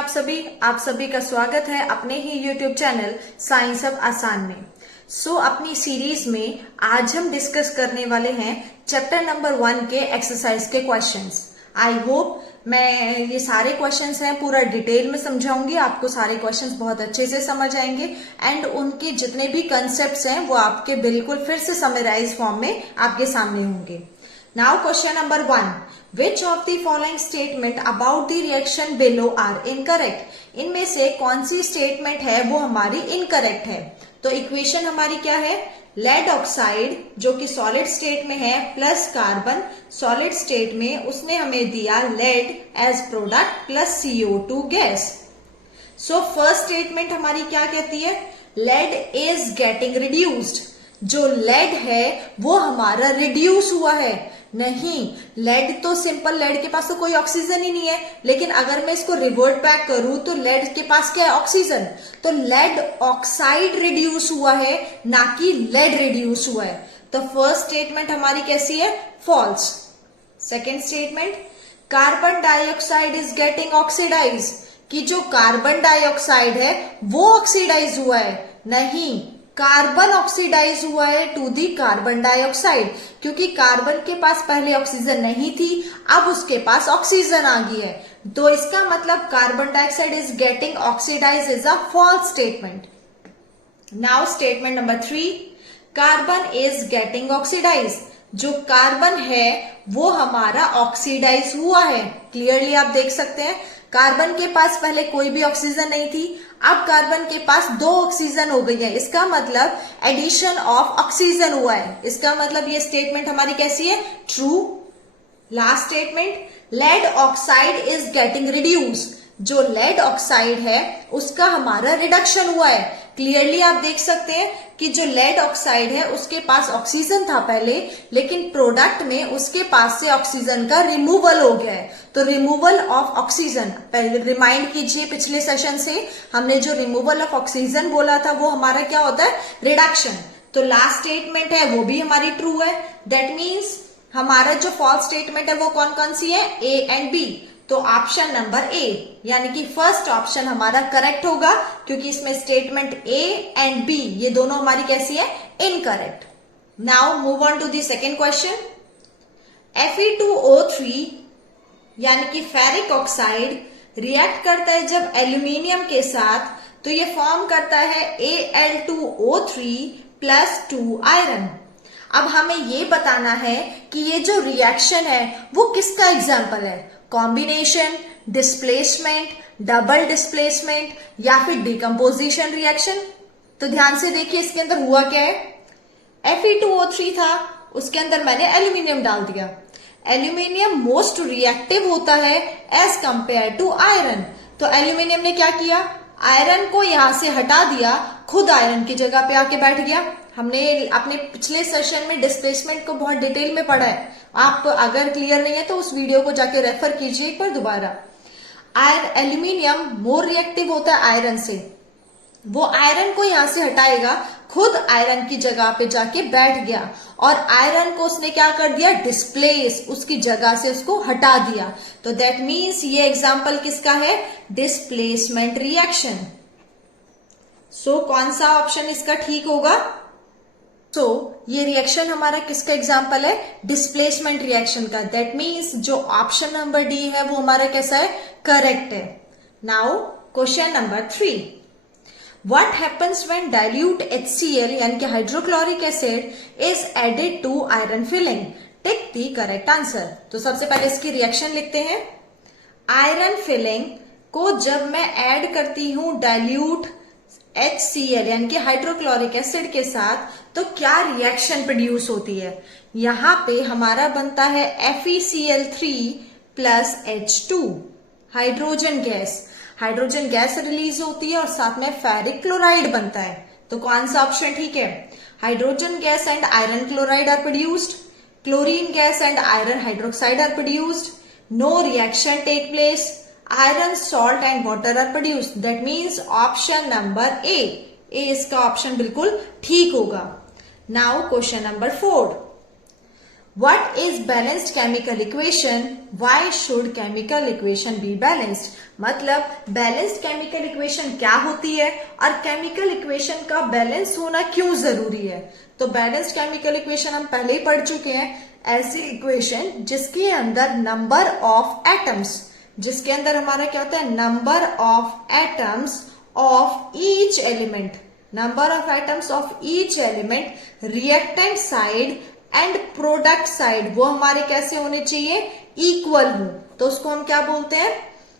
आप सभी का स्वागत है अपने ही YouTube चैनल साइंस अब आसान में। अपनी सीरीज में आज हम डिस्कस करने वाले हैं चैप्टर नंबर 1 के एक्सरसाइज के क्वेश्चंस। आई होप मैं ये सारे क्वेश्चंस हैं पूरा डिटेल में समझाऊंगी, आपको सारे क्वेश्चंस बहुत अच्छे से समझ आएंगे एंड उनके जितने भी कंसेप्ट्स हैं वो आपके बिल्कुल फिर से समराइज फॉर्म में आपके सामने होंगे। Now question number 1. Which of the following statement about the reaction below are incorrect? इनमें से कौन सी स्टेटमेंट है वो हमारी इनकरेक्ट है। तो इक्वेशन हमारी क्या है, लेड ऑक्साइड जो कि सॉलिड स्टेट में है प्लस कार्बन सॉलिड स्टेट में, उसने हमें दिया lead as product plus CO2 gas. So first statement हमारी क्या कहती है, लेड इज गेटिंग रिड्यूस्ड। जो लेड है वो हमारा रिड्यूस हुआ है। नहीं, लेड तो सिंपल, लेड के पास तो कोई ऑक्सीजन ही नहीं है, लेकिन अगर मैं इसको रिवर्ट बैक करूं तो लेड के पास क्या है, ऑक्सीजन। तो लेड ऑक्साइड रिड्यूस हुआ है, ना कि लेड रिड्यूस हुआ है। तो फर्स्ट स्टेटमेंट हमारी कैसी है, false. Second statement, carbon dioxide is getting oxidise, कि जो कार्बन डाइऑक्साइड है वो ऑक्सीडाइज हुआ है। नहीं, कार्बन ऑक्सीडाइज हुआ है टू दी कार्बन डाइऑक्साइड, क्योंकि कार्बन के पास पहले ऑक्सीजन नहीं थी, अब उसके पास ऑक्सीजन आ गई है। तो इसका मतलब carbon dioxide is getting oxidise is a false statement. Now statement number 3, carbon is getting oxidise. जो कार्बन है वो हमारा ऑक्सीडाइज हुआ है। क्लियरली आप देख सकते हैं, कार्बन के पास पहले कोई भी ऑक्सीजन नहीं थी, अब कार्बन के पास 2 ऑक्सीजन हो गई है। इसका मतलब एडिशन ऑफ ऑक्सीजन हुआ है। इसका मतलब ये स्टेटमेंट हमारी कैसी है, true. Last statement, lead oxide is getting reduce. जो लेड ऑक्साइड है उसका हमारा रिडक्शन हुआ है। क्लियरली आप देख सकते हैं कि जो लेड ऑक्साइड है उसके पास ऑक्सीजन था पहले, लेकिन प्रोडक्ट में उसके पास से ऑक्सीजन का रिमूवल हो गया है। तो रिमूवल ऑफ ऑक्सीजन, पहले रिमाइंड कीजिए पिछले सेशन से हमने जो रिमूवल ऑफ ऑक्सीजन बोला था वो हमारा क्या होता है, रिडक्शन। तो लास्ट स्टेटमेंट है वो भी हमारी ट्रू है। दैट मीन्स हमारा जो फॉल्स स्टेटमेंट है वो कौन कौन सी है, ए एंड बी। तो ऑप्शन नंबर ए यानी कि फर्स्ट ऑप्शन हमारा करेक्ट होगा, क्योंकि इसमें स्टेटमेंट ए एंड बी ये दोनों हमारी कैसी है, incorrect. Now move on to the second question. Fe2O3 यानी कि फेरिक ऑक्साइड रिएक्ट करता है जब एल्यूमिनियम के साथ, तो ये फॉर्म करता है Al2O3 प्लस 2 आयरन। अब हमें ये बताना है कि ये जो रिएक्शन है वो किसका एग्जाम्पल है, कॉम्बिनेशन, डिस्प्लेसमेंट, डबल डिस्प्लेसमेंट या फिर डिकम्पोजिशन रिएक्शन। तो ध्यान से देखिए इसके अंदर हुआ क्या है, Fe2O3 था, उसके अंदर मैंने एल्यूमिनियम डाल दिया। एल्यूमिनियम मोस्ट रिएक्टिव होता है एज कंपेयर टू आयरन। तो एल्यूमिनियम ने क्या किया, आयरन को यहां से हटा दिया, खुद आयरन की जगह पे आके बैठ गया। हमने अपने पिछले सेशन में डिस्प्लेसमेंट को बहुत डिटेल में पढ़ा है, आप अगर क्लियर नहीं है तो उस वीडियो को जाके रेफर कीजिए एक बार दोबारा। एल्यूमिनियम मोर रिएक्टिव होता है आयरन से, वो आयरन को यहां से हटाएगा, खुद आयरन की जगह पे जाके बैठ गया और आयरन को उसने क्या कर दिया, डिस्प्लेस, उसकी जगह से उसको हटा दिया। तो दैट मीन्स ये एग्जांपल किसका है, डिस्प्लेसमेंट रिएक्शन। सो कौन सा ऑप्शन इसका ठीक होगा, ये रिएक्शन हमारा किसका एग्जाम्पल है, डिस्प्लेसमेंट रिएक्शन का। दैट मीन्स जो ऑप्शन नंबर डी है वो हमारा कैसा है, करेक्ट है। Now question number 3, what happens when dilute HCl यानी कि hydrochloric acid is added to iron filing, tick the correct answer. तो सबसे पहले इसकी रिएक्शन लिखते हैं। आयरन फिलिंग को जब मैं ऐड करती हूं डाइल्यूट HCl यानी कि हाइड्रोक्लोरिक एसिड के साथ, तो क्या रिएक्शन प्रोड्यूस होती है, यहां पे हमारा बनता है FeCl3 plus H2, hydrogen gas. Hydrogen gas release होती है और साथ में फेरिक क्लोराइड बनता है। तो कौन सा ऑप्शन ठीक है, hydrogen gas and iron chloride are produced, chlorine gas and iron hydroxide are produced, no reaction take place, iron, salt and water are produced. That means option number A इसका option बिल्कुल ठीक होगा। Now question number 4, What is balanced chemical equation? Why should chemical equation be balanced? मतलब balanced chemical equation क्या होती है और chemical equation का बैलेंस होना क्यों जरूरी है? तो बैलेंस्ड केमिकल इक्वेशन हम पहले ही पढ़ चुके हैं, ऐसी इक्वेशन जिसके अंदर नंबर ऑफ एटम्स, जिसके अंदर हमारा क्या होता है, number of atoms of each element, number of atoms of each element, reactant side and product side वो हमारे कैसे होने चाहिए, इक्वल हो, तो उसको हम क्या बोलते हैं,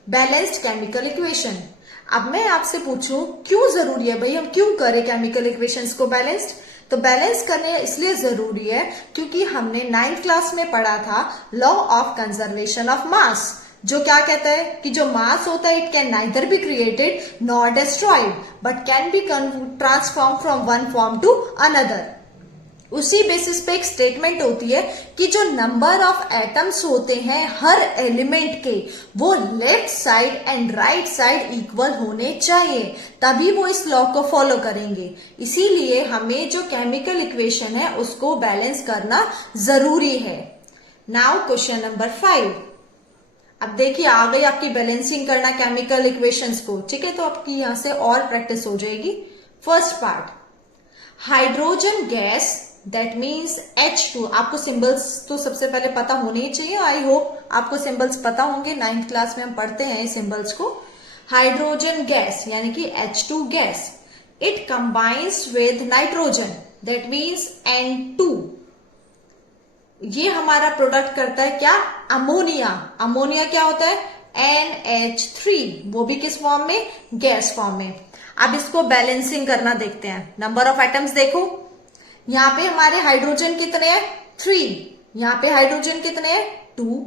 बैलेंस्ड केमिकल इक्वेशन। अब मैं आपसे पूछूं क्यों जरूरी है भाई, हम क्यों करें केमिकल इक्वेशंस को बैलेंस्ड? तो बैलेंस करने इसलिए जरूरी है क्योंकि हमने 9th क्लास में पढ़ा था law of conservation of mass, जो क्या कहता है कि जो मास होता है it can neither be created nor destroyed but can be transform from one form to another. उसी बेसिस पे एक स्टेटमेंट होती है कि जो नंबर ऑफ एटम्स होते हैं हर एलिमेंट के वो left side and right side equal होने चाहिए, तभी वो इस लॉ को फॉलो करेंगे। इसीलिए हमें जो केमिकल इक्वेशन है उसको बैलेंस करना जरूरी है। Now question number 5। अब देखिए आ गई आपकी बैलेंसिंग करना केमिकल इक्वेशंस को, ठीक है, तो आपकी यहां से और प्रैक्टिस हो जाएगी। First part, hydrogen gas that means H2, आपको सिंबल्स तो सबसे पहले पता होने ही चाहिए, आई होप आपको सिंबल्स पता होंगे, 9th क्लास में हम पढ़ते हैं सिंबल्स को। हाइड्रोजन गैस यानी कि H2 gas, it combines with nitrogen that means N2, ये हमारा प्रोडक्ट करता है क्या, अमोनिया। अमोनिया क्या होता है, NH3, वो भी किस फॉर्म में, गैस फॉर्म में। अब इसको बैलेंसिंग करना देखते हैं। नंबर ऑफ एटम्स देखो, यहाँ पे हमारे हाइड्रोजन कितने हैं, 3, यहाँ पे हाइड्रोजन कितने हैं, 2,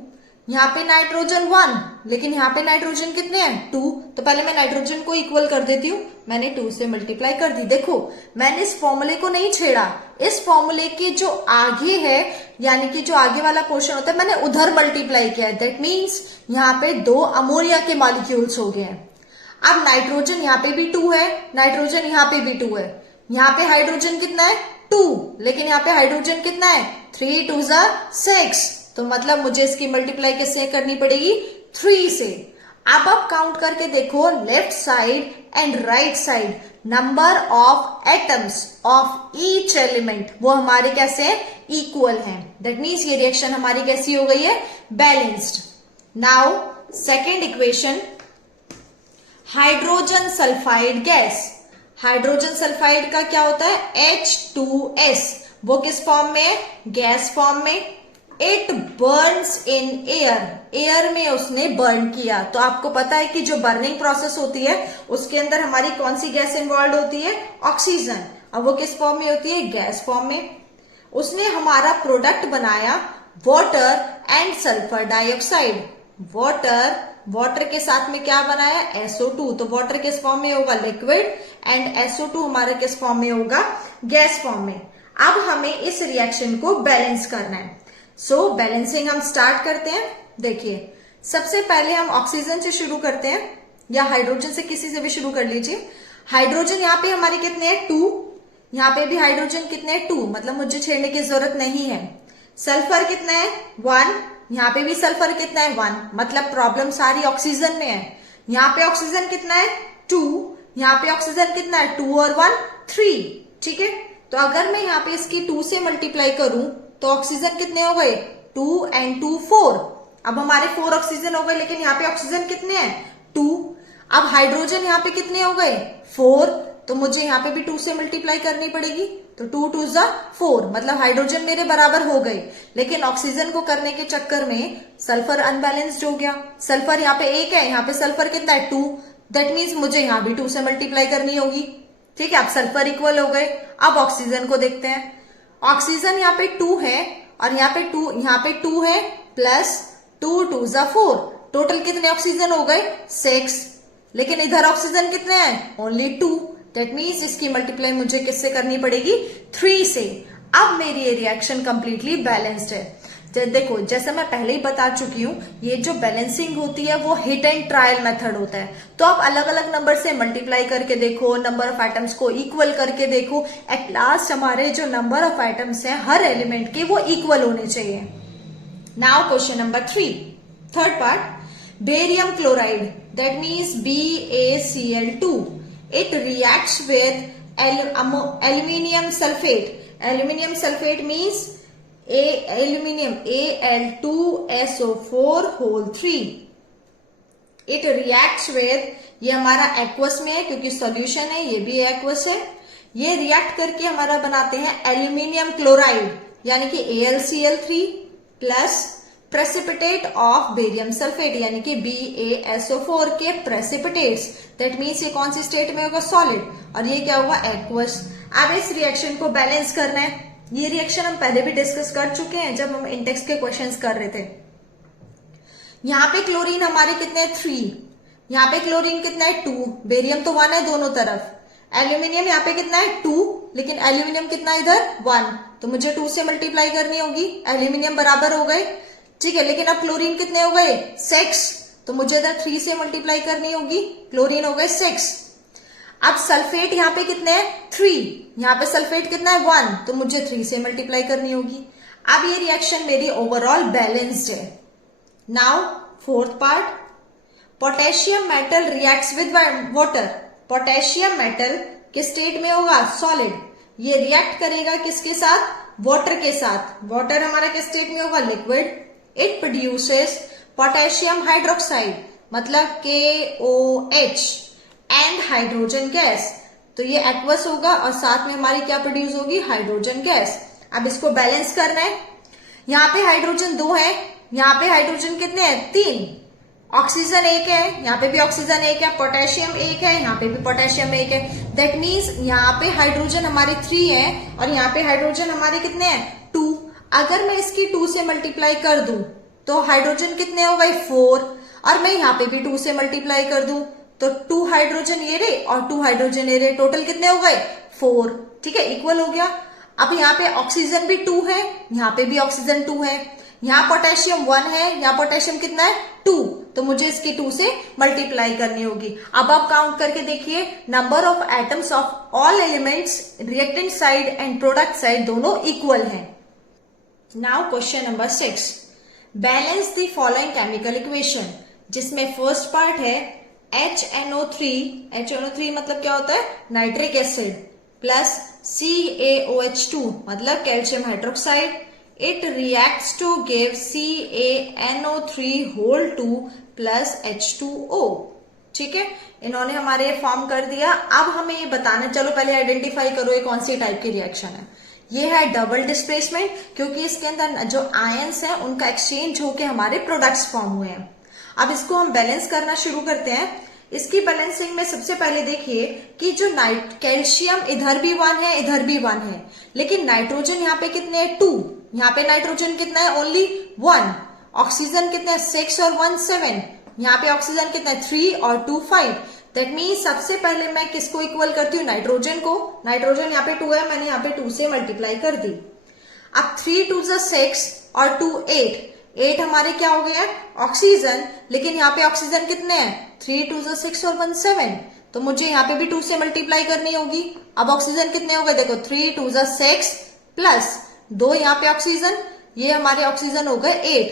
यहाँ पे नाइट्रोजन 1, लेकिन यहाँ पे नाइट्रोजन कितने हैं, 2, तो पहले मैं नाइट्रोजन को इक्वल कर देती हूँ, मैंने 2 से मल्टीप्लाई कर दी। देखो मैंने इस फॉर्मूले को नहीं छेड़ा, इस फॉर्मूले के जो आगे है यानी कि जो आगे वाला पोर्शन होता है मैंने उधर मल्टीप्लाई किया है, दैट मीन्स यहाँ पे 2 अमोनिया के मॉलिक्यूल्स हो गए हैं। अब नाइट्रोजन यहाँ पे भी 2 है, नाइट्रोजन यहाँ पे भी 2 है, यहाँ पे हाइड्रोजन कितना है, 2, लेकिन यहाँ पे हाइड्रोजन कितना है, 3 2 6, तो मतलब मुझे इसकी मल्टीप्लाई किससे करनी पड़ेगी, 3 से। अब आप काउंट करके देखो left side and right side, number of atoms of each element वो हमारे कैसे हैं, इक्वल हैं, दैट मीन्स ये रिएक्शन हमारी कैसी हो गई है, balanced. Now second equation, hydrogen sulphide gas, hydrogen sulphide का क्या होता है, H2S, वो किस फॉर्म में है, गैस फॉर्म में। It Burns in air, air में उसने बर्न किया, तो आपको पता है कि जो बर्निंग प्रोसेस होती है उसके अंदर हमारी कौन सी गैस इन्वॉल्व होती है, ऑक्सीजन, और वो किस फॉर्म में होती है, गैस फॉर्म में। उसने हमारा प्रोडक्ट बनाया water and sulphur dioxide, water के साथ में क्या बनाया, SO2, तो वाटर किस फॉर्म में होगा, लिक्विड, एंड SO2 हमारा किस फॉर्म में होगा, गैस फॉर्म में। अब हमें इस रिएक्शन को बैलेंस करना है, सो बैलेंसिंग हम स्टार्ट करते हैं। देखिए सबसे पहले हम ऑक्सीजन से शुरू करते हैं या हाइड्रोजन से, किसी से भी शुरू कर लीजिए। हाइड्रोजन यहाँ पे हमारे कितने हैं, 2, यहाँ पे भी हाइड्रोजन कितने हैं, 2, मतलब मुझे छेड़ने की जरूरत नहीं है। सल्फर कितना है, 1, यहाँ पे भी सल्फर कितना है, 1, मतलब प्रॉब्लम सारी ऑक्सीजन में है। यहाँ पे ऑक्सीजन कितना है, 2, यहाँ पे ऑक्सीजन कितना है, 2 और 1 3, ठीक है। तो अगर मैं यहाँ पे इसकी 2 से मल्टीप्लाई करूं तो ऑक्सीजन कितने हो गए, 2 and 2 4, अब हमारे 4 ऑक्सीजन हो गए, लेकिन यहाँ पे ऑक्सीजन कितने हैं, 2। अब हाइड्रोजन यहाँ पे कितने हो गए, 4, तो मुझे यहाँ पे भी 2 से मल्टीप्लाई करनी पड़ेगी, तो 2 2 4, मतलब हाइड्रोजन मेरे बराबर हो गए, लेकिन ऑक्सीजन को करने के चक्कर में सल्फर अनबैलेंस्ड हो गया। सल्फर यहाँ पे 1 है, यहाँ पे सल्फर कितना है, 2, दैट मीन्स मुझे यहाँ भी 2 से मल्टीप्लाई करनी होगी, ठीक है। अब सल्फर इक्वल हो गए। अब ऑक्सीजन को देखते हैं, ऑक्सीजन यहाँ पे 2 है और यहाँ पे 2 है प्लस 2 2 4, टोटल कितने ऑक्सीजन हो गए, 6, लेकिन इधर ऑक्सीजन कितने हैं, ओनली 2, दैट मीन्स इसकी मल्टीप्लाई मुझे किससे करनी पड़ेगी, 3 से। अब मेरी ये रिएक्शन कंप्लीटली बैलेंस्ड है। देखो जैसे मैं पहले ही बता चुकी हूँ, ये जो बैलेंसिंग होती है वो हिट एंड ट्रायल मेथड होता है। तो आप अलग अलग नंबर से मल्टीप्लाई करके देखो, नंबर ऑफ आइटम्स को इक्वल करके देखो, एट लास्ट हमारे जो नंबर ऑफ आइटम्स हैं हर एलिमेंट के वो इक्वल होने चाहिए। Now question number 3, third part, barium chloride that means BaCl2, it reacts with aluminium sulfate. Aluminium sulfate means aluminium Al2SO4 whole 3. It reacts with, ये हमारा aqueous में है क्योंकि सॉल्यूशन है, ये भी एक्वस है। ये रिएक्ट करके हमारा बनाते हैं एल्यूमिनियम क्लोराइड यानी कि AlCl3 plus precipitate of barium sulphate यानी कि BaSO4 के प्रेसिपिटेट्स। दैट मीन्स ये कौन सी स्टेट में होगा, सॉलिड, और ये क्या होगा, एक्वस। अब इस रिएक्शन को बैलेंस करना है। ये रिएक्शन हम पहले भी डिस्कस कर चुके हैं जब हम इंडेक्स के क्वेश्चंस कर रहे थे। यहाँ पे क्लोरीन हमारे कितने 3, यहाँ पे क्लोरीन कितना है 2, बेरियम तो 1 है दोनों तरफ। एल्यूमिनियम यहाँ पे कितना है 2, लेकिन एल्यूमिनियम कितना इधर 1, तो मुझे 2 से मल्टीप्लाई करनी होगी। एल्यूमिनियम बराबर हो गए, ठीक है, लेकिन अब क्लोरीन कितने हो गए 6, तो मुझे इधर 3 से मल्टीप्लाई करनी होगी, क्लोरीन हो गए 6। अब सल्फेट यहाँ पे कितने हैं 3, यहाँ पे सल्फेट कितना है 1, तो मुझे 3 से मल्टीप्लाई करनी होगी। अब ये रिएक्शन मेरी ओवरऑल बैलेंस्ड है। Now fourth part, potassium metal reacts with water. Potassium metal किस स्टेट में होगा, सॉलिड। ये रिएक्ट करेगा किसके साथ, वाटर के साथ। वाटर हमारा किस स्टेट में होगा, liquid. It produces potassium hydroxide मतलब KOH एंड हाइड्रोजन गैस। तो ये एक्वस होगा और साथ में हमारी क्या प्रोड्यूस होगी, हाइड्रोजन गैस। अब इसको बैलेंस करना है। यहाँ पे हाइड्रोजन 2 है, यहाँ पे हाइड्रोजन कितने हैं 3, ऑक्सीजन 1 है, यहाँ पे भी ऑक्सीजन 1 है, पोटेशियम 1 है, यहाँ पे भी पोटेशियम 1 है। दैट मीन्स यहाँ पे हाइड्रोजन हमारे 3 है और यहाँ पे हाइड्रोजन हमारे कितने हैं 2। अगर मैं इसकी 2 से मल्टीप्लाई कर दूं तो हाइड्रोजन कितने हो गए 4, और मैं यहाँ पे भी 2 से मल्टीप्लाई कर दूं तो 2 हाइड्रोजन ये रहे और 2 हाइड्रोजन ये रहे, टोटल कितने हो गए 4, ठीक है, इक्वल हो गया। अब यहाँ पे ऑक्सीजन भी 2 है, यहाँ पे भी ऑक्सीजन 2 है, यहाँ पोटेशियम 1 है, यहाँ पोटेशियम कितना है 2, तो मुझे इसकी 2 से मल्टीप्लाई करनी होगी। अब आप काउंट करके देखिए, number of atoms of all elements reactant side and product side दोनों इक्वल हैं। Now question number 6, balance the following chemical equation, जिसमें फर्स्ट पार्ट है HNO3, HNO3 मतलब क्या होता है, नाइट्रिक एसिड, प्लस CaOH2 मतलब calcium hydroxide. It reacts to give CaNO3 whole 2 plus H2O। ठीक है, इन्होंने हमारे फॉर्म कर दिया। अब हमें ये बताना, चलो पहले आइडेंटिफाई करो ये कौन सी टाइप की रिएक्शन है। ये है डबल डिस्प्लेसमेंट, क्योंकि इसके अंदर जो आयंस हैं उनका एक्सचेंज होके हमारे प्रोडक्ट्स फॉर्म हुए हैं। अब इसको हम बैलेंस करना शुरू करते हैं। इसकी बैलेंसिंग में सबसे पहले देखिए कि जो कैल्शियम इधर भी 1 है, इधर भी 1 है, लेकिन नाइट्रोजन यहाँ पे कितने हैं 2, यहाँ पे नाइट्रोजन कितना है ओनली 1, ऑक्सीजन कितना है 6 और 1 7, यहाँ पे ऑक्सीजन कितना है 3 और 2 5। दैट मीन्स सबसे पहले मैं किसको इक्वल करती हूँ, नाइट्रोजन को। नाइट्रोजन यहाँ पे 2 है, मैंने यहाँ पे 2 से मल्टीप्लाई कर दी। अब 3 2 6 और 2 8, 8 हमारे क्या हो गए हैं ऑक्सीजन, लेकिन यहाँ पे ऑक्सीजन कितने हैं 3 2 6 और 1 7, तो मुझे यहाँ पे भी 2 से मल्टीप्लाई करनी होगी। अब ऑक्सीजन कितने हो गए, देखो 3 2 6 प्लस 2 यहाँ पे ऑक्सीजन, ये हमारे ऑक्सीजन हो गए 8।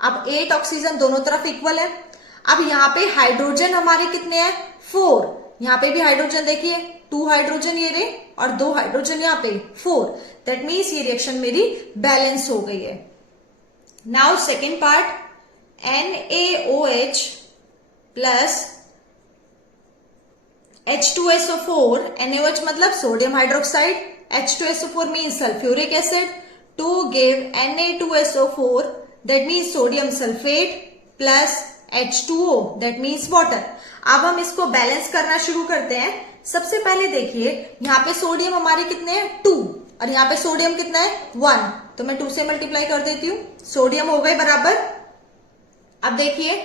अब 8 ऑक्सीजन दोनों तरफ इक्वल है। अब यहाँ पे हाइड्रोजन हमारे कितने हैं 4, यहाँ पे भी हाइड्रोजन देखिए 2 हाइड्रोजन ये रहे और 2 हाइड्रोजन यहाँ पे 4। दैट मीन्स ये रिएक्शन मेरी बैलेंस हो गई है। Now second part, NaOH plus H2SO4, NaOH मतलब sodium hydroxide, H2SO4 means sulphuric acid, to give Na2SO4 that means sodium sulphate plus H2O that means water. अब हम इसको बैलेंस करना शुरू करते हैं। सबसे पहले देखिए यहाँ पे सोडियम हमारे कितने हैं 2 और यहाँ पे सोडियम कितना है 1, तो मैं 2 से मल्टीप्लाई कर देती हूँ, सोडियम हो गए बराबर। अब देखिए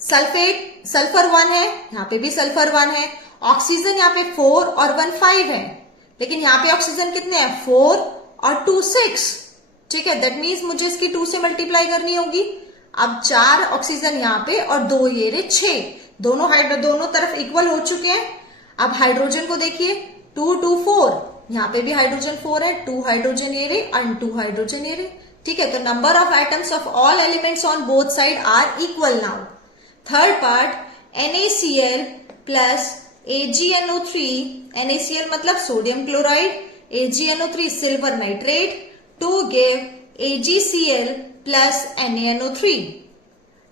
सल्फेट, सल्फर 1 है, यहाँ पे भी सल्फर 1 है, ऑक्सीजन यहाँ पे 4 और 1 5 है, लेकिन यहाँ पे ऑक्सीजन कितने हैं 4 और 2 6, ठीक है, दैट मीन्स मुझे इसकी 2 से मल्टीप्लाई करनी होगी। अब 4 ऑक्सीजन यहाँ पे और 2 ये रे 6, दोनों तरफ इक्वल हो चुके हैं। अब हाइड्रोजन को देखिए, 2 2 4, यहाँ पे भी हाइड्रोजन 4 है, 2 हाइड्रोजन ये रे एंड 2 हाइड्रोजन ये रे। ठीक है, तो number of atoms of all elements on both side are equal now. Third part, NaCl plus AgNO3, NaCl मतलब sodium chloride, AgNO3 silver nitrate, to give AgCl plus NaNO3।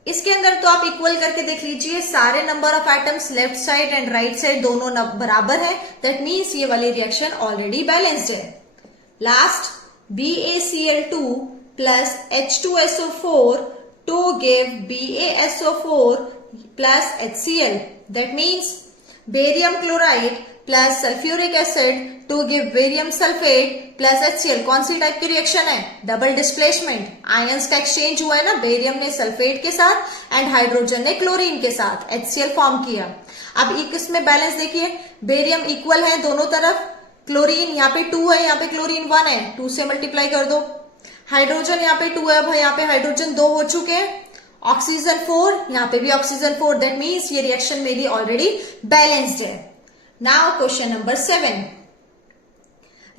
इसके अंदर तो आप इक्वल करके देख लीजिए, सारे number of atoms left side and right side दोनों बराबर है, दैट मीन्स ये वाली रिएक्शन ऑलरेडी बैलेंस्ड है। Last, BaCl2 plus H2SO4 to give BaSO4 plus HCl, that means barium chloride plus sulphuric acid to give barium sulphate plus HCl। कौन सी type की reaction है? डबल डिस्प्लेसमेंट, आयंस का exchange हुआ है ना, barium ने सल्फेट के साथ एंड हाइड्रोजन ने क्लोरीन के साथ HCl फॉर्म किया। अब एक इसमें बैलेंस देखिए, बेरियम इक्वल है दोनों तरफ, क्लोरीन यहाँ पे 2 है, यहाँ पे क्लोरीन 1 है, 2 से मल्टीप्लाई कर दो। हाइड्रोजन यहाँ पे 2 है, भाई यहाँ पे हाइड्रोजन 2 हो चुके हैं। ऑक्सीजन 4, यहाँ पे भी ऑक्सीजन 4, दैट मीन्स ये रिएक्शन मेरी ऑलरेडी बैलेंस्ड है। Now question number 7,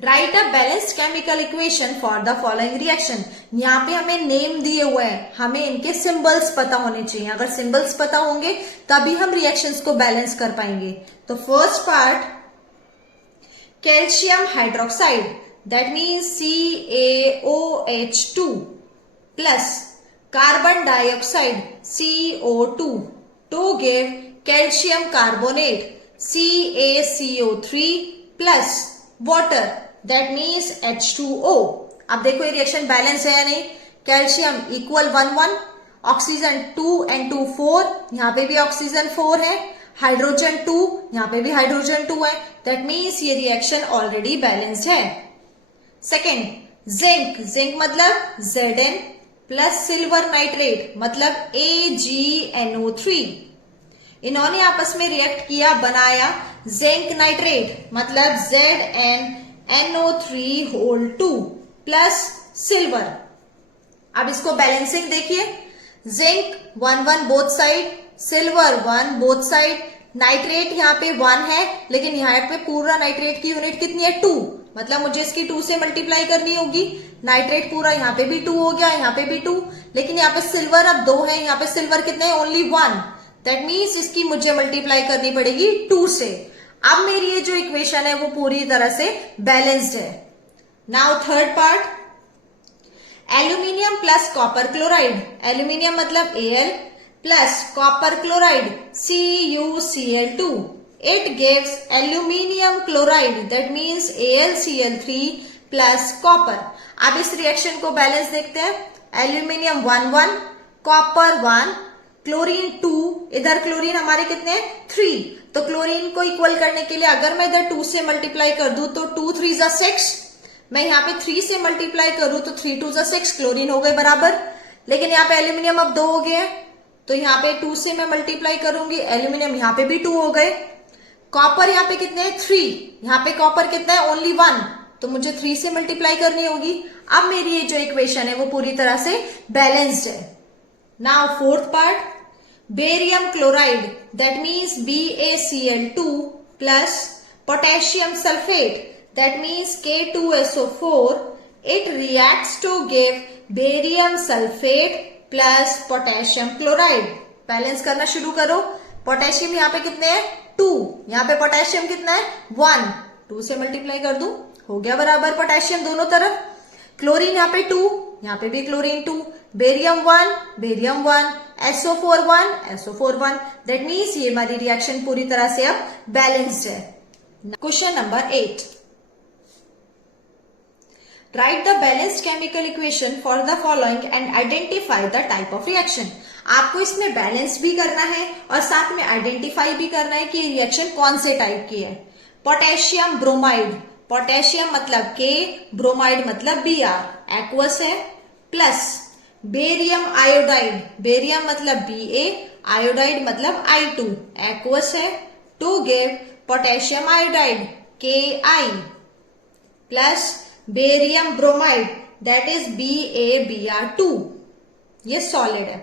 right a balanced chemical equation for the following reaction. यहाँ पे हमें नेम दिए हुए हैं, हमें इनके सिंबल्स पता होने चाहिए। अगर सिंबल्स पता होंगे तभी हम रिएक्शंस को बैलेंस कर पाएंगे। तो first part, calcium hydroxide, that means CaOH2 plus carbon dioxide CO2 to give calcium carbonate CaCO3 plus water, that means H2O। अब देखो ये रिएक्शन बैलेंस है या नहीं। कैल्शियम इक्वल 1 1, ऑक्सीजन 2 and 2 4, यहाँ पे भी ऑक्सीजन 4 है, हाइड्रोजन 2, यहाँ पे भी हाइड्रोजन 2 है, दैट मीन्स ये रिएक्शन ऑलरेडी बैलेंस्ड है। सेकेंड, जिंक, जिंक मतलब Zn प्लस सिल्वर नाइट्रेट मतलब AgNO3। इन्होंने आपस में रिएक्ट किया, बनाया जिंक नाइट्रेट मतलब ZnNO3 प्लस सिल्वर। अब इसको बैलेंसिंग देखिए, zinc 1 1 both side, silver 1 both side, nitrate यहाँ पे 1 है, लेकिन यहाँ पे पूरा नाइट्रेट की यूनिट कितनी है? 2, मतलब मुझे इसकी 2 से मल्टीप्लाई करनी होगी। नाइट्रेट पूरा यहाँ पे भी 2 हो गया, यहाँ पे भी 2, लेकिन यहाँ पे सिल्वर अब 2 है, यहाँ पे सिल्वर कितने है? ओनली 1, दैट मीन्स इसकी मुझे मल्टीप्लाई करनी पड़ेगी 2 से। अब मेरी ये जो इक्वेशन है वो पूरी तरह से बैलेंस्ड है। Now third part, aluminium plus copper chloride, aluminium मतलब Al plus copper chloride CuCl2, it gives aluminium chloride, that means AlCl3 plus copper. अब इस रिएक्शन को बैलेंस देखते हैं, एल्यूमिनियम 1 1, कॉपर 1, क्लोरीन 2, इधर क्लोरीन हमारे कितने हैं? 3, तो क्लोरीन को इक्वल करने के लिए अगर मैं इधर 2 से मल्टीप्लाई कर दूं तो 2 3 जा 6, मैं यहाँ पे 3 से मल्टीप्लाई करूं तो 3 2 जा 6, क्लोरीन हो गए बराबर। लेकिन यहाँ पे एल्यूमिनियम अब 2 हो गए हैं, तो यहाँ पे 2 से मैं मल्टीप्लाई करूंगी, एल्यूमिनियम यहाँ पे भी 2 हो गए। कॉपर यहाँ पे कितने हैं? 3, यहाँ पे कॉपर कितना है? ओनली 1, तो मुझे 3 से मल्टीप्लाई करनी होगी। अब मेरी ये जो इक्वेशन है वो पूरी तरह से बैलेंस्ड है। Now fourth part, barium chloride, that means BaCl2 plus potassium sulphate, that means K2SO4, it reacts to give barium sulfate plus potassium chloride। Balance करना शुरू करो। पोटेशियम यहाँ पे कितने हैं? 2, यहाँ पे पोटेशियम कितना है? 1, 2 से मल्टीप्लाई कर दूं, हो गया बराबर पोटेशियम दोनों तरफ। क्लोरीन यहाँ पे 2, यहाँ पे भी chlorine 2, barium 1, barium 1, SO4 1, SO4 1, that means ये हमारी रिएक्शन पूरी तरह से अब बैलेंस्ड है। Question number 8, right the balanced chemical equation for the following and identify the type of reaction. आपको इसमें बैलेंस भी करना है और साथ में आइडेंटिफाई भी करना है कि रिएक्शन कौन से टाइप की है। पोटेशियम ब्रोमाइड, पोटेशियम मतलब K, ब्रोमाइड मतलब Br, एक्वस है, प्लस बेरियम आयोडाइड, बेरियम मतलब Ba, आयोडाइड मतलब I2, एक्वस है, to give potassium iodide Ki, plus barium bromide, that is BaBr2, ये सॉलिड है।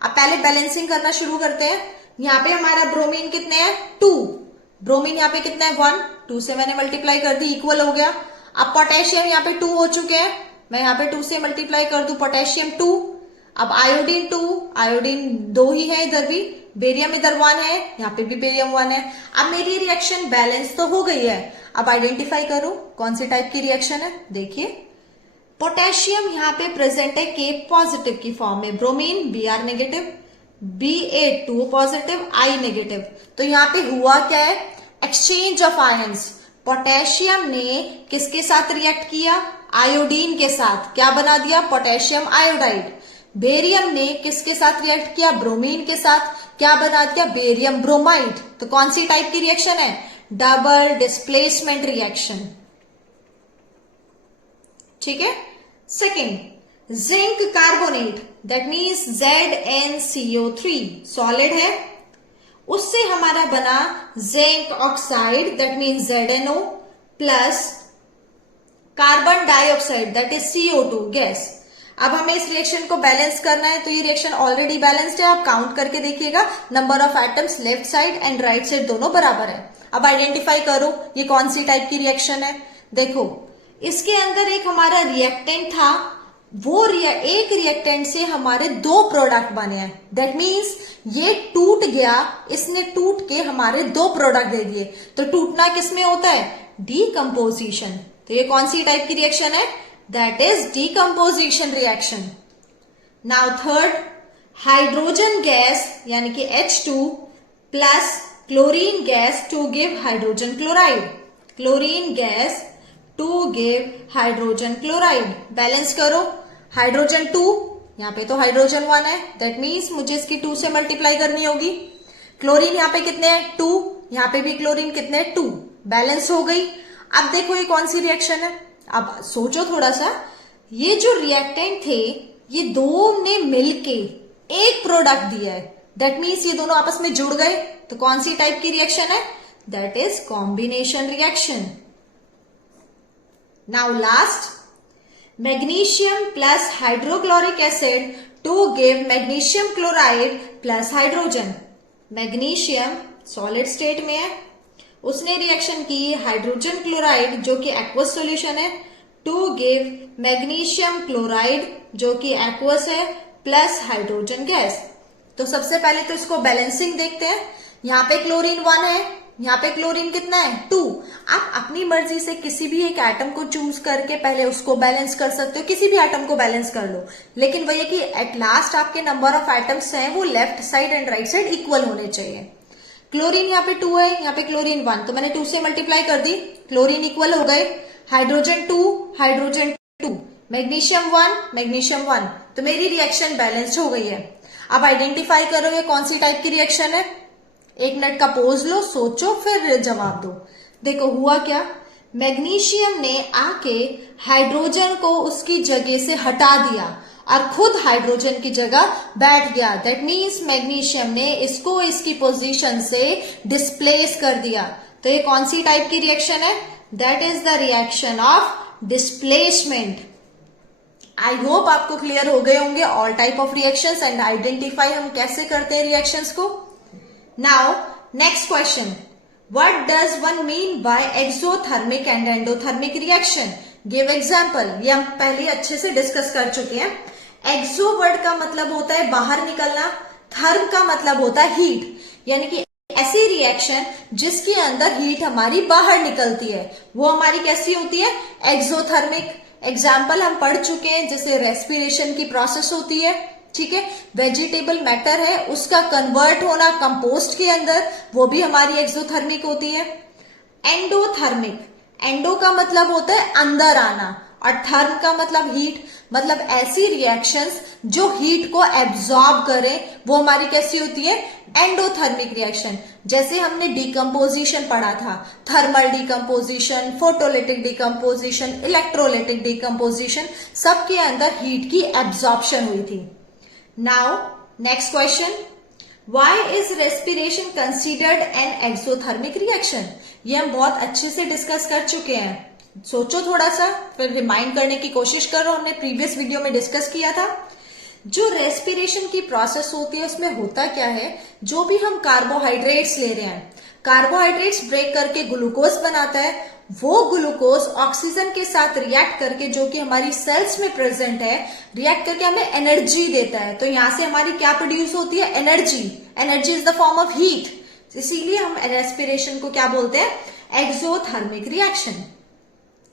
अब पहले बैलेंसिंग करना शुरू करते हैं। यहाँ पे हमारा ब्रोमीन कितने हैं 2, ब्रोमीन यहाँ पे कितना है 1, 2 से मैंने मल्टीप्लाई कर दी, इक्वल हो गया। अब पोटेशियम यहाँ पे 2 हो चुके हैं, मैं यहाँ पे 2 से मल्टीप्लाई कर दूं, पोटेशियम 2। अब आयोडीन 2, आयोडीन 2 ही है इधर भी, बेरियम इधर 1 है, यहाँ पे भी बेरियम 1 है। अब मेरी रिएक्शन बैलेंस तो हो गई है। अब आइडेंटिफाई करूं कौन सी टाइप की रिएक्शन है। देखिए पोटेशियम यहाँ पे प्रेजेंट है K पॉजिटिव की फॉर्म में, bromine Br negative, Ba2 positive, I negative. तो यहाँ पे हुआ क्या है, एक्सचेंज ऑफ आयंस। पोटेशियम ने किसके साथ रिएक्ट किया, आयोडीन के साथ, क्या बना दिया, पोटेशियम आयोडाइड। बेरियम ने किसके साथ रिएक्ट किया, ब्रोमीन के साथ, क्या बना दिया, बेरियम ब्रोमाइड। तो कौन सी टाइप की रिएक्शन है, डबल डिस्प्लेसमेंट रिएक्शन। ठीक है। Second, zinc carbonate, that means ZnCO3, solid है, उससे हमारा बना zinc oxide, that means ZnO plus carbon dioxide, that is CO2 gas. अब हमें इस रिएक्शन को बैलेंस करना है, तो ये रिएक्शन ऑलरेडी बैलेंस्ड है, आप काउंट करके देखिएगा, number of atoms left side and right side दोनों बराबर है। अब आइडेंटिफाई करो ये कौन सी टाइप की रिएक्शन है। देखो इसके अंदर एक हमारा रिएक्टेंट था, वो एक रिएक्टेंट से हमारे 2 प्रोडक्ट बने हैं, दैट मीन्स ये टूट गया, इसने टूट के हमारे 2 प्रोडक्ट दे दिए। तो टूटना किसमें होता है, डीकंपोजिशन। तो ये कौन सी टाइप की रिएक्शन है, that is decomposition reaction. Now third, hydrogen gas यानी कि H2 plus chlorine gas to give hydrogen chloride, chlorine gas to give hydrogen chloride. Balance करो, हाइड्रोजन 2, यहाँ पे तो हाइड्रोजन 1 है, दैट मीन्स मुझे इसकी 2 से मल्टीप्लाई करनी होगी। क्लोरीन यहाँ पे कितने हैं 2, यहाँ पे भी क्लोरीन कितने हैं 2, बैलेंस हो गई। अब देखो ये कौन सी रिएक्शन है। अब सोचो थोड़ा सा, ये जो रिएक्टेंट थे ये 2 ने मिलके एक प्रोडक्ट दिया है, दैट मीन्स ये दोनों आपस में जुड़ गए। तो कौन सी टाइप की रिएक्शन है, that is combination reaction. Now last, magnesium plus hydrochloric acid to give magnesium chloride plus hydrogen. Magnesium solid state में है, उसने रिएक्शन की हाइड्रोजन क्लोराइड जो कि एक्वस सॉल्यूशन है, टू गिव मैग्नीशियम क्लोराइड जो कि एक्वस है प्लस हाइड्रोजन गैस। तो सबसे पहले तो इसको बैलेंसिंग देखते हैं। यहाँ पे क्लोरीन 1 है, यहाँ पे क्लोरीन कितना है 2। आप अपनी मर्जी से किसी भी एक एटम को चूज करके पहले उसको बैलेंस कर सकते हो, किसी भी एटम को बैलेंस कर लो, लेकिन वही है कि एट लास्ट आपके नंबर ऑफ एटम्स हैं वो left side and right side equal होने चाहिए। क्लोरीन यहाँ पे 2 है, यहाँ पे क्लोरीन 1, तो मैंने 2 से मल्टीप्लाई कर दी, क्लोरीन इक्वल हो गए। हाइड्रोजन 2, हाइड्रोजन 2, मैग्नीशियम 1, मैग्नीशियम 1, तो मेरी रिएक्शन बैलेंस्ड हो गई है। अब आइडेंटिफाई करो ये कौन सी टाइप की रिएक्शन है। 1 मिनट का पोज लो, सोचो फिर जवाब दो। देखो हुआ क्या, मैग्नीशियम ने आके हाइड्रोजन को उसकी जगह से हटा दिया और खुद हाइड्रोजन की जगह बैठ गया, दैट मीन्स मैग्नीशियम ने इसको इसकी पोजीशन से डिस्प्लेस कर दिया। तो ये कौन सी टाइप की रिएक्शन है, that is the reaction of displacement. I hope आपको क्लियर हो गए होंगे all type of reactions and identify हम कैसे करते हैं रिएक्शंस को। Now next question, what does one mean by exothermic and endothermic reaction, give example. ये हम पहले अच्छे से डिस्कस कर चुके हैं। एक्सो वर्ड का मतलब होता है बाहर निकलना, थर्म का मतलब होता है हीट, यानी कि ऐसी रिएक्शन जिसके अंदर हीट हमारी बाहर निकलती है वो हमारी कैसी होती है, एक्सोथर्मिक। एग्जाम्पल हम पढ़ चुके हैं, जैसे रेस्पिरेशन की प्रोसेस होती है, ठीक है, वेजिटेबल मैटर है उसका कन्वर्ट होना कंपोस्ट के अंदर, वो भी हमारी एक्सोथर्मिक होती है। एंडोथर्मिक, एंडो का मतलब होता है अंदर आना और थर्म का मतलब हीट, मतलब ऐसी रिएक्शंस जो हीट को एब्जॉर्ब करें वो हमारी कैसी होती है, एंडोथर्मिक रिएक्शन। जैसे हमने डिकम्पोजिशन पढ़ा था, thermal decomposition, photolytic decomposition, electrolytic decomposition, सबके अंदर हीट की एब्जॉर्प्शन हुई थी। Now next question, why is respiration considered an exothermic reaction. ये हम बहुत अच्छे से डिस्कस कर चुके हैं। सोचो थोड़ा सा, फिर रिमाइंड करने की कोशिश करो। हमने प्रीवियस वीडियो में डिस्कस किया था। जो रेस्पिरेशन की प्रोसेस होती है उसमें होता क्या है, जो भी हम कार्बोहाइड्रेट्स ले रहे हैं, कार्बोहाइड्रेट्स ब्रेक करके ग्लूकोज बनाता है। वो ग्लूकोज ऑक्सीजन के साथ रिएक्ट करके, जो कि हमारी सेल्स में प्रेजेंट है, रिएक्ट करके हमें एनर्जी देता है। तो यहां से हमारी क्या प्रोड्यूस होती है, energy. Energy is the form of heat. इसीलिए हम रेस्पिरेशन को क्या बोलते हैं, exothermic reaction.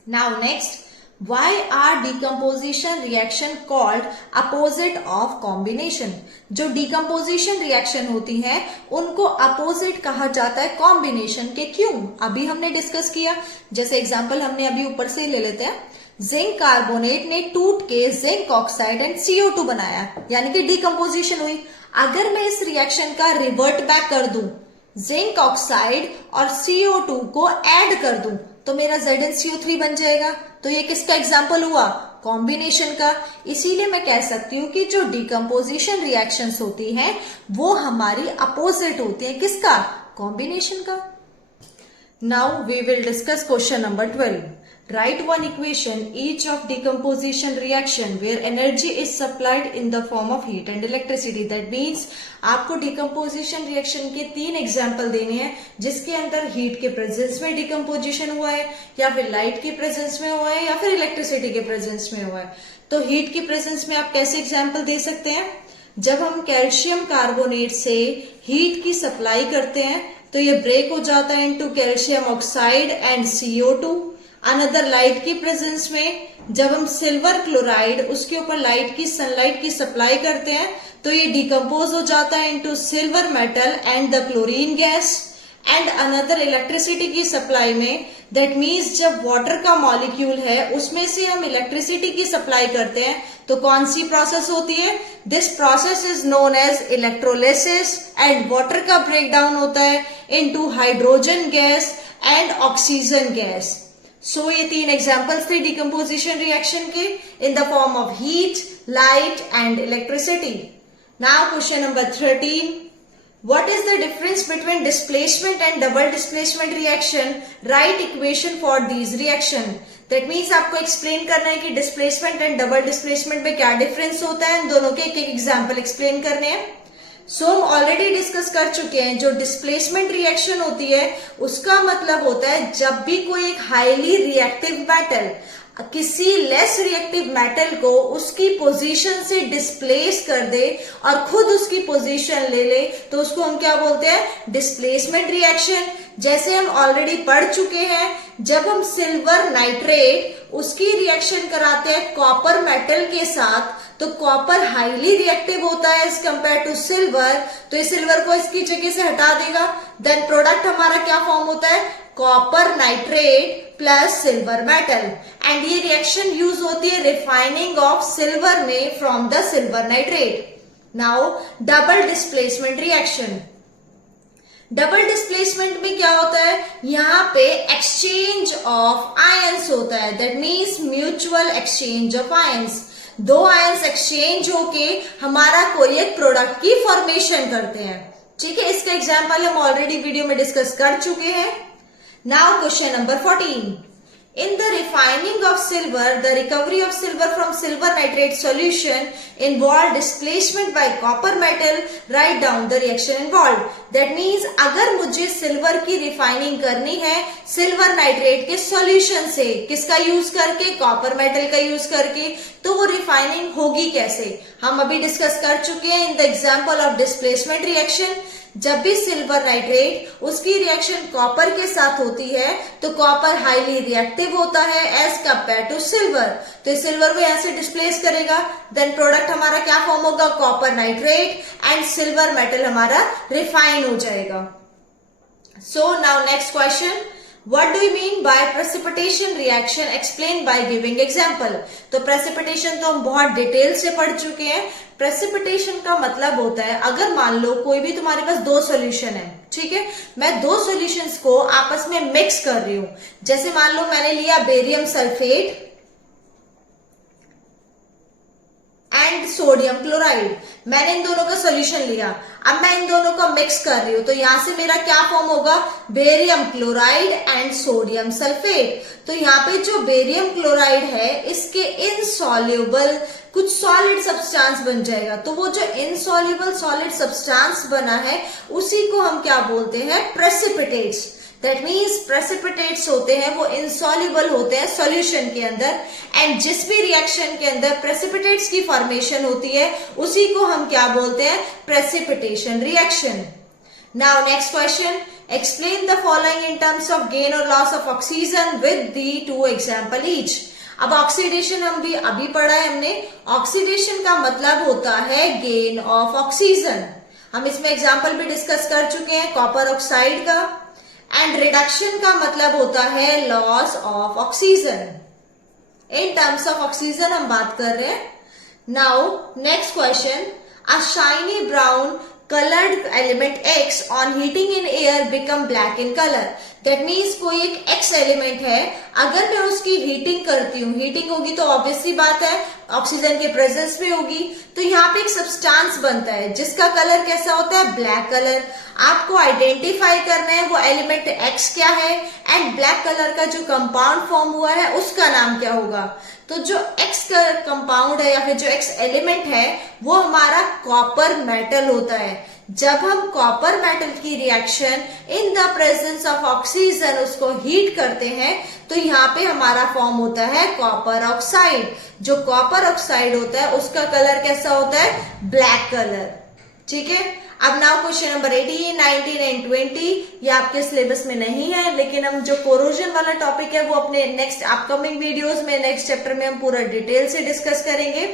Now next, why are decomposition reaction called opposite of combination? जो decomposition reaction होती है उनको opposite कहा जाता है combination के। क्यों, अभी हमने डिस्कस किया। जैसे एग्जांपल हमने अभी ऊपर से ले लेते हैं, जिंक कार्बोनेट ने टूट के जिंक ऑक्साइड एंड CO2 बनाया, यानी कि डिकम्पोजिशन हुई। अगर मैं इस रिएक्शन का रिवर्ट बैक कर दूं, जिंक ऑक्साइड और CO2 को ऐड कर दूं, तो मेरा ZnCO3 बन जाएगा। तो ये किसका एग्जाम्पल हुआ, कॉम्बिनेशन का। इसीलिए मैं कह सकती हूं कि जो डिकम्पोजिशन रिएक्शंस होती हैं वो हमारी अपोजिट होती है, किसका, कॉम्बिनेशन का। Now we will discuss question number 12। Write one equation each of decomposition reaction where energy is supplied in the form of heat and electricity. That means आपको decomposition reaction के 3 एग्जाम्पल देने हैं जिसके अंदर हीट के presence में decomposition हुआ है, या फिर लाइट के प्रेजेंस में हुआ है, या फिर इलेक्ट्रिसिटी के प्रेजेंस में हुआ है। तो हीट के प्रेजेंस में आप कैसे एग्जाम्पल दे सकते हैं, जब हम कैल्शियम कार्बोनेट से हीट की सप्लाई करते हैं तो ये ब्रेक हो जाता है into calcium oxide and CO2। Another light की प्रेजेंस में जब हम सिल्वर क्लोराइड उसके ऊपर लाइट की सनलाइट की सप्लाई करते हैं तो ये डिकम्पोज हो जाता है into silver metal and the chlorine gas. And another electricity की सप्लाई में, दैट मीन्स जब वाटर का मॉलिक्यूल है उसमें से हम इलेक्ट्रिसिटी की सप्लाई करते हैं तो कौन सी प्रोसेस होती है, this process is known as electrolysis. And water का ब्रेकडाउन होता है into hydrogen gas and oxygen gas. So ये 3 एग्जाम्पल्स थे डिकम्पोजिशन रिएक्शन के, in the form of heat, light and electricity. Now question number 13, what is the difference between displacement and double displacement reaction? Write equation for these reaction. That means आपको explain करना है कि displacement and double displacement में क्या difference होता है, इन दोनों के एक एक एग्जाम्पल एक्सप्लेन करने हैं। सो हम ऑलरेडी डिस्कस कर चुके हैं, जो डिस्प्लेसमेंट रिएक्शन होती है उसका मतलब होता है जब भी कोई एक हाईली रिएक्टिव मेटल किसी लेस रिएक्टिव मेटल को उसकी पोजीशन से डिस्प्लेस कर दे और खुद उसकी पोजीशन ले ले, तो उसको हम क्या बोलते हैं, डिस्प्लेसमेंट रिएक्शन। जैसे हम ऑलरेडी पढ़ चुके हैं, जब हम सिल्वर नाइट्रेट उसकी रिएक्शन कराते हैं कॉपर मेटल के साथ, तो कॉपर हाईली रिएक्टिव होता है एज कंपेयर टू सिल्वर, तो इस सिल्वर को इसकी जगह से हटा देगा। देन प्रोडक्ट हमारा क्या फॉर्म होता है, copper nitrate plus silver metal. And ये रिएक्शन यूज होती है रिफाइनिंग ऑफ सिल्वर में from the silver nitrate. Now double displacement reaction. Double displacement में क्या होता है, यहाँ पे एक्सचेंज ऑफ आयंस होता है, that means mutual exchange of ions. 2 ions exchange होके हमारा कोई एक प्रोडक्ट की फॉर्मेशन करते हैं। ठीक है, इसका एग्जाम्पल हम ऑलरेडी वीडियो में डिस्कस कर चुके हैं। Now question number 14, in the refining of silver, the recovery of silver from silver nitrate solution involve displacement by copper metal. Write down the reaction involved. That means अगर मुझे silver की refining करनी है silver nitrate के solution से, किसका use करके, copper metal का यूज करके, तो वो रिफाइनिंग होगी कैसे, हम अभी डिस्कस कर चुके हैं in the example of displacement reaction. जब भी सिल्वर नाइट्रेट उसकी रिएक्शन कॉपर के साथ होती है तो कॉपर हाईली रिएक्टिव होता है एज कंपेयर टू सिल्वर, तो इस सिल्वर को यहां से डिस्प्लेस करेगा। देन प्रोडक्ट हमारा क्या फॉर्म होगा, copper nitrate and silver metal हमारा रिफाइन हो जाएगा। So now next question, What do you mean by precipitation reaction? Explain by giving example. तो precipitation तो हम बहुत डिटेल से पढ़ चुके हैं। precipitation का मतलब होता है, अगर मान लो कोई भी तुम्हारे पास 2 सॉल्यूशन है, ठीक है, मैं 2 सॉल्यूशंस को आपस में मिक्स कर रही हूं। जैसे मान लो मैंने लिया barium sulphate and sodium chloride. मैंने इन दोनों का सोल्यूशन लिया, अब मैं इन दोनों को मिक्स कर रही हूं, तो यहां से मेरा क्या फॉर्म होगा, barium chloride and sodium sulphate. तो यहाँ पे जो बेरियम क्लोराइड है इसके इनसॉल्युबल कुछ सॉलिड सब्सटेंस बन जाएगा, तो वो जो इनसॉल्युबल सॉलिड सब्सटेंस बना है उसी को हम क्या बोलते हैं, प्रेसिपिटेट्स। दैट मीन्स प्रेसिपिटेट्स होते हैं वो इनसॉल्युबल होते हैं सॉल्यूशन के अंदर, एंड जिस भी रिएक्शन के अंदर प्रेसिपिटेट्स की फॉर्मेशन होती है उसी को हम क्या बोलते हैं, precipitation reaction. Now next question, explain the following in terms of gain और loss of oxygen with the 2 example each. अब ऑक्सीडेशन हम भी अभी पढ़ा है हमने, ऑक्सीडेशन का मतलब होता है गेन ऑफ ऑक्सीजन। हम इसमें एग्जाम्पल भी डिस्कस कर चुके हैं कॉपर ऑक्साइड का, एंड रिडक्शन का मतलब होता है loss of oxygen. In terms of oxygen हम बात कर रहे हैं। Now next question, a shiny brown colored element X on heating in air become black in color। That means कोई एक X एलिमेंट है, अगर मैं उसकी हीटिंग करती हूँ, हीटिंग होगी तो ऑब्वियसली बात है ऑक्सीजन के प्रेजेंस में होगी, तो यहाँ पे एक सब्सटेंस बनता है जिसका कलर कैसा होता है, ब्लैक कलर। आपको आइडेंटिफाई करना है वो एलिमेंट X क्या है, एंड ब्लैक कलर का जो कंपाउंड फॉर्म हुआ है उसका नाम क्या होगा। तो जो X का कंपाउंड है या फिर जो X एलिमेंट है वो हमारा कॉपर मेटल होता है। जब हम कॉपर मेटल की reaction in the presence of oxygen उसको हीट करते हैं तो यहाँ पे हमारा फॉर्म होता है कॉपर ऑक्साइड। जो कॉपर ऑक्साइड होता है उसका कलर कैसा होता है, ब्लैक कलर। ठीक है, अब नाउ क्वेश्चन नंबर 18, 19 एंड 20 ये आपके सिलेबस में नहीं है, लेकिन हम जो कोरोजन वाला टॉपिक है वो अपने नेक्स्ट अपकमिंग वीडियोस में नेक्स्ट चैप्टर में हम पूरा डिटेल से डिस्कस करेंगे।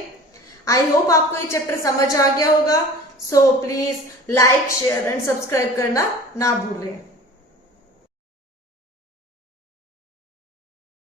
आई होप आपको ये चैप्टर समझ आ गया होगा। So please like, share and subscribe करना ना भूलें।